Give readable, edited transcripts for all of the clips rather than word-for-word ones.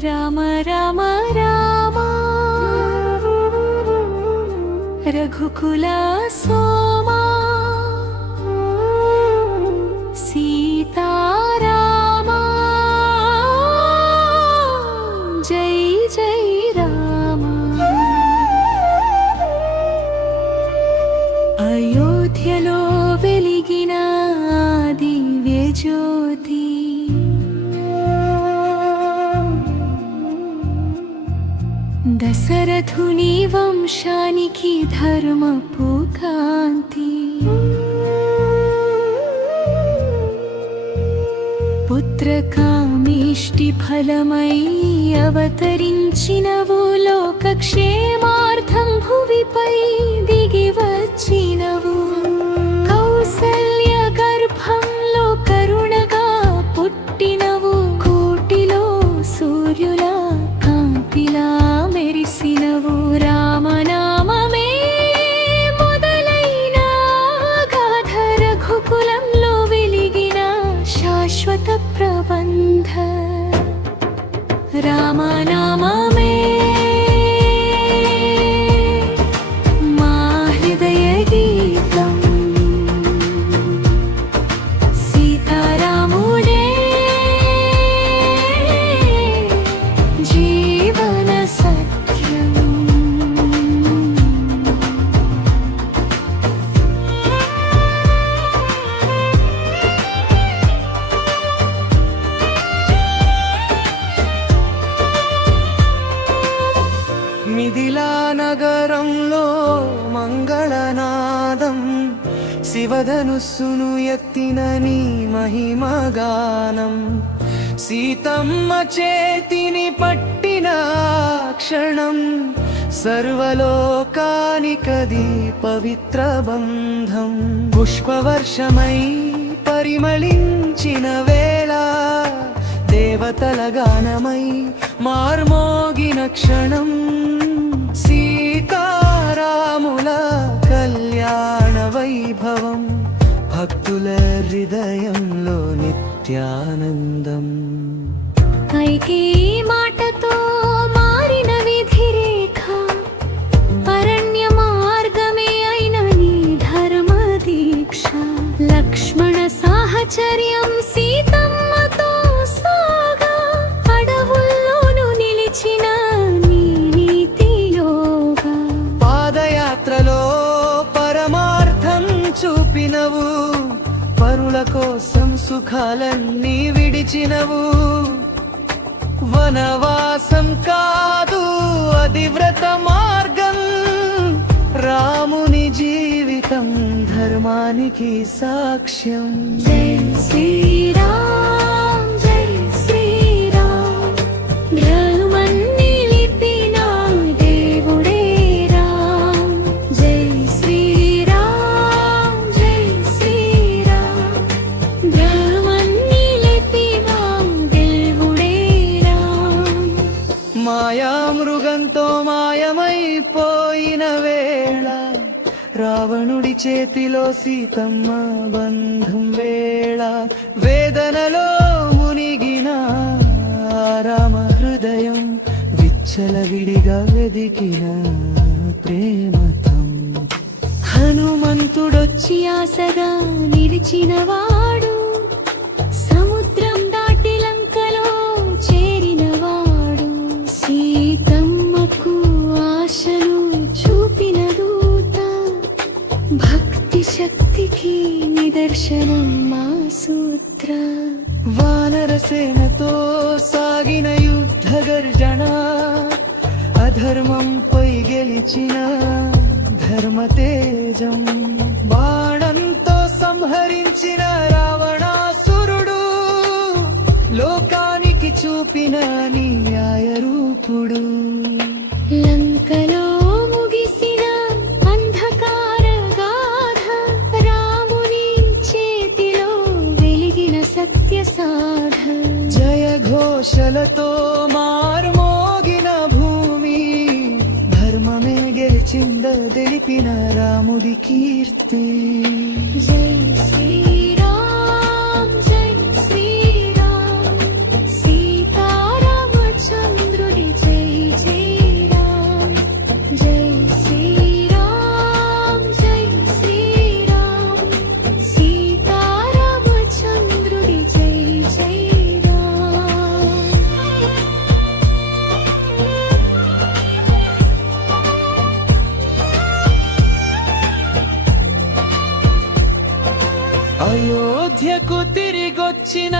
రామ రామ రామ రఘుకుల సోమా సీతారామ జై జై రామ. అయోధ్యలో వెలిగిన దివ్య జ్యోతి దశరథుని వంశానికి ధర్మపు కాంతి. పుత్రకామేష్టి ఫలమై అవతరించినవు లోకక్షేమార్థం భువిపై దిగి వచ్చినవు. కౌసల్య గర్భంలో కరుణగా పుట్టినవు. కోటిలో సూర్యుల కాంతిలా మెరిసినవు. రామనామమే మొదలైన గాథ రఘుకులంలో వెలిగిన శాశ్వత ప్రబంధ. రామనామమే మా హృదయ గీతం. సీతారాముడే జీవన సత్యం. మిథిలా నగరంలో మంగళనాదం. శివధనుస్సును ఎత్తిన నీ మహిమగానం. సీతమ్మ చేతిని పట్టిన క్షణం సర్వలోకానికది పవిత్ర బంధం. పుష్పవర్షమై పరిమళించిన వేళ దేవతల గానమై మార్మోగిన క్షణం. సీతారాముల కళ్యాణ వైభవం భక్తుల హృదయంలో నిత్యానందం. కైకేయీ మాటతో మారిన విధి రేఖ. అరణ్య మార్గమే అయిన నీ ధర్మ దీక్ష. లక్ష్మణ సాహచర్యం సీతమ్మతో సాగా. అడవుల్లోనూ నిలిచిన నీ నీతి యోగా. పాదయాత్రలో పరమార్థం చూపినవు. పరుల కోసం సుఖాలన్నీ విడిచినవు. వనవాసం కాదు అది వ్రత మార్గం. రాముని జీవితం ధర్మానికి సాక్ష్యం. జై శ్రీరామ్ జై శ్రీరామ్. గ్రామాన్ని నిలిపిన దేవుడే రామ్. జై శ్రీరామ్ జై శ్రీరామ్. గ్రామాన్ని నిలిపిన దేవుడే రామ్. మాయా మృగంతో మాయమైపోయిన వేళ రావణుడి చేతిలో సీతమ్మ బంధం వేళ. వేదనలో మునిగిన రామ హృదయం విచ్చలవిడిగా వెదికిన ప్రేమతం. హనుమంతుడొచ్చి ఆసగా నిలిచినవాడు. సముద్రం దాటి లంకలో చేరినవాడు. సీతమ్మకు ఆశను చూపిన దూత. భక్తి శక్తికి నిదర్శనం మా సూత్ర. వానరసేనతో సాగిన యుద్ధ గర్జన. అధర్మంపై గెలిచిన ధర్మతేజం. బాణంతో సంహరించిన రావణాసురుడు. లోకానికి చూపిన నీ న్యాయ రూపుడు. లంకలో ముగిసిన అంధకార గాథ. రాముని చేతిలో వెలిగిన సత్య సాధ. జయ ఘోషలతో మార్మోగిన భూమి. ధర్మమే గెలిచింద తెలిపిన రాముడి కీర్తి. జై శ్రీరామ్ జై శ్రీ తిరిగొచ్చిన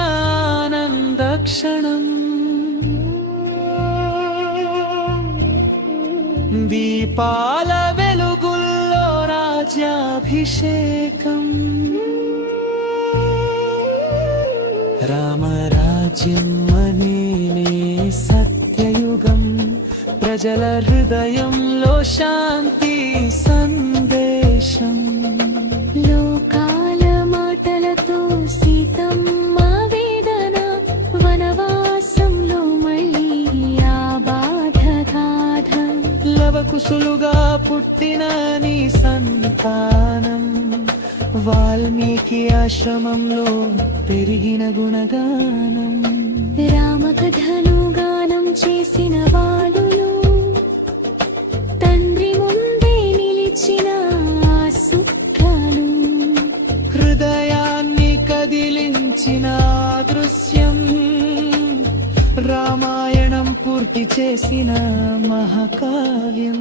ఆనంద క్షణం. దీపాల వెలుగుల్లో రాజ్యాభిషేకం. రామరాజ్యం అనేనే సత్యయుగం, ప్రజల హృదయంలో శాంతి సందేశం. లోకాల మాటలతో సీతమ్మ వేదన, వనవాసంలో మళ్ళీ ఆ బాధ గాథ. లవకుశులుగా పుట్టిన నీ సంతానం, వాల్మీకి ఆశ్రమంలో పెరిగిన గుణగానం. రామకథను గానం చేసిన బాలులు, తండ్రి ముందే నిలిచిన ఆ సుఖాలు. హృదయాన్ని కదిలించిన ఆ దృశ్యం, రామాయణం పూర్తి చేసిన మహాకావ్యం.